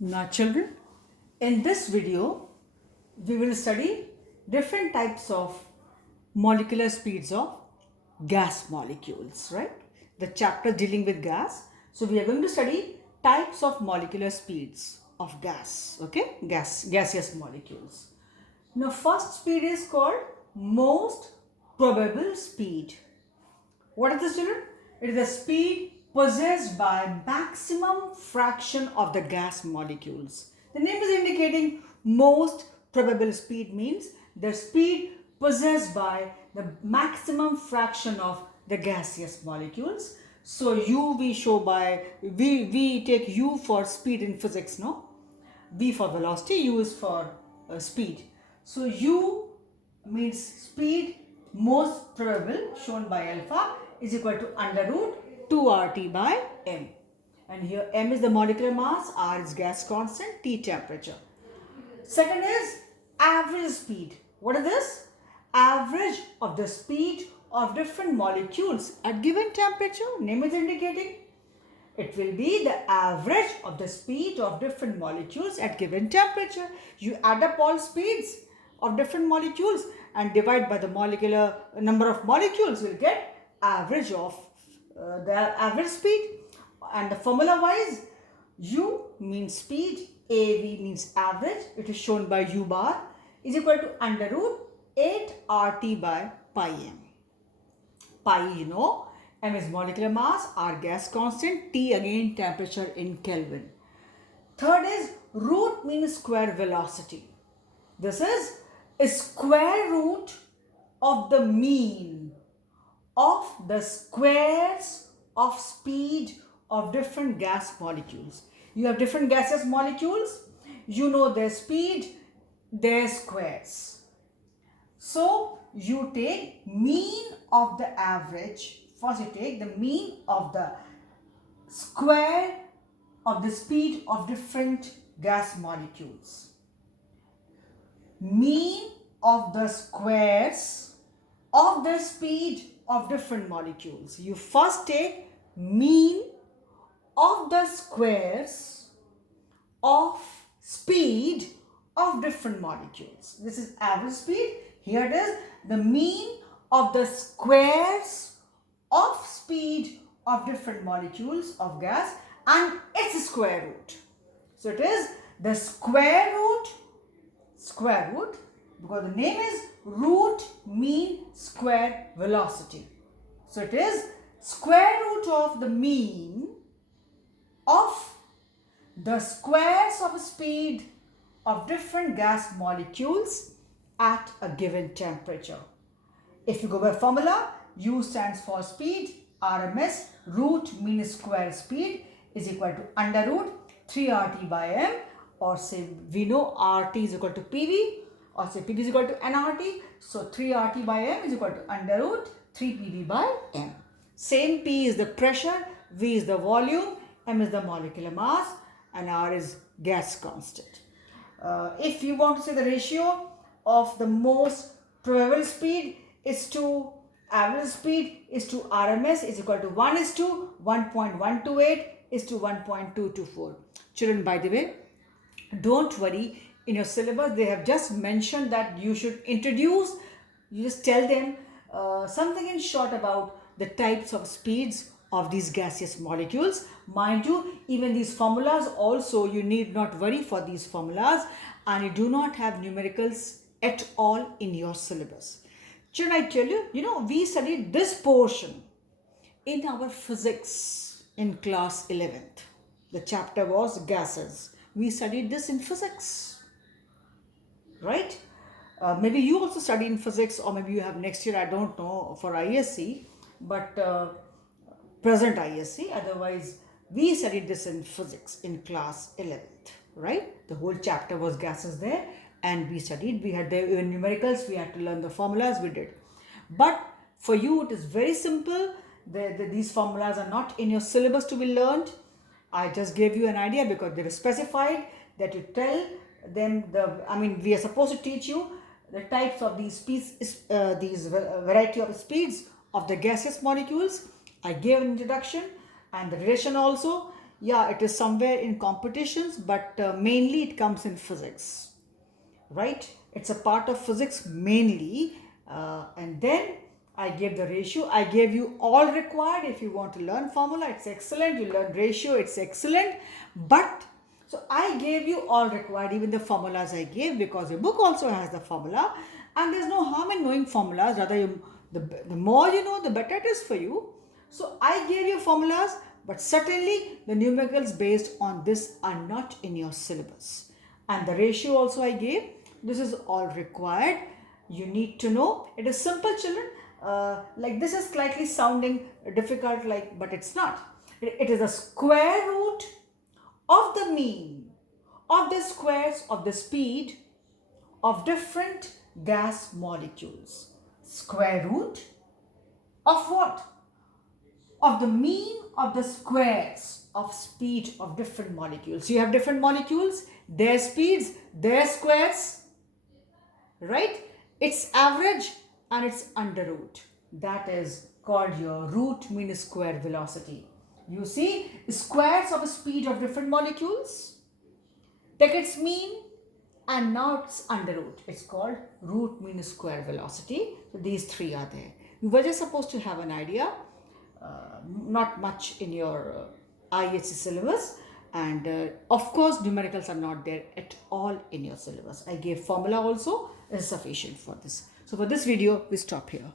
Now children, in this video, we will study different types of molecular speeds of gas molecules, right? The chapter dealing with gas. So we are going to study types of molecular speeds of gas, okay? Gaseous molecules. Now first speed is called most probable speed. What is this, children? It is the speed possessed by maximum fraction of the gas molecules. The name is indicating most probable speed means the speed possessed by the maximum fraction of the gaseous molecules. So U we show by, we take U for speed in physics, no? V for velocity, U is for speed. So U means speed most probable shown by alpha is equal to under root 2 RT by M. And here M is the molecular mass, R is gas constant, T temperature. Second is average speed. What is this? Average of the speed of different molecules at given temperature. Name is indicating. It will be the average of the speed of different molecules at given temperature. You add up all speeds of different molecules and divide by the molecular number of molecules, you will get average of the average speed. And the formula wise, U means speed, AV means average, it is shown by U bar is equal to under root 8 RT by pi M. Pi you know, M is molecular mass, R gas constant, T again temperature in Kelvin. Third is root means square velocity. This is a square root of the mean of the squares of speed of different gas molecules. You have different gaseous molecules, you know their speed, their squares. So you take mean of the average. First you take the mean of the square of the speed of different gas molecules. Mean of the squares of the speed of different molecules. You first take mean of the squares of speed of different molecules. This is average speed. Here it is the mean of the squares of speed of different molecules of gas and its square root. So it is the square root, because the name is root mean square velocity. So it is square root of the mean of the squares of speed of different gas molecules at a given temperature. If you go by formula, U stands for speed, RMS, root mean square speed is equal to under root 3 RT by M, or say we know RT is equal to PV, or say PV is equal to nRT. So 3 RT by M is equal to under root 3 PV by M. Same P is the pressure, V is the volume, M is the molecular mass, and R is gas constant. If you want to say the ratio of the most probable speed is to average speed is to RMS is equal to 1 is to 1.128 is to 1.224. Children, by the way, don't worry, in your syllabus they have just mentioned that you should introduce, you just tell them something in short about the types of speeds of these gaseous molecules. Mind you, even these formulas also, you need not worry for these formulas, and you do not have numericals at all in your syllabus. Children, I tell you, we studied this portion in our physics in class 11th. The chapter was gases. We studied this in physics, right? Maybe you also study in physics, or maybe you have next year, I don't know, for ISC, but present ISC. Otherwise, we studied this in physics in class 11th, right? The whole chapter was gases there, and we studied. We had the numericals, we had to learn the formulas, we did. But for you, it is very simple. These formulas are not in your syllabus to be learned. I just gave you an idea because they were specified that you tell them we are supposed to teach you the types of these speeds, these variety of speeds of the gaseous molecules. I gave an introduction and the relation also. Yeah, it is somewhere in competitions, but mainly it comes in physics, right? It's a part of physics mainly. And then I gave the ratio. I gave you all required. If you want to learn formula, it's excellent. You learn ratio, it's excellent. But so I gave you all required, even the formulas I gave, because your book also has the formula. And there's no harm in knowing formulas. Rather, the more you know, the better it is for you. So I gave you formulas, but certainly the numericals based on this are not in your syllabus. And the ratio also I gave. This is all required. You need to know. It is simple, children. Like this is slightly sounding difficult, like, but it's not. It is the square root of the mean of the squares of the speed of different gas molecules. Square root of what? Of the mean of the squares of speed of different molecules. So you have different molecules, their speeds, their squares, right? Its average and its under root. That is called your root mean square velocity. You see, squares of a speed of different molecules, take its mean, and now it's under root. It's called root mean square velocity. So these three are there. You were just supposed to have an idea, not much in your IHC syllabus, and of course numericals are not there at all in your syllabus. I gave formula also is sufficient for this. So for this video we stop here.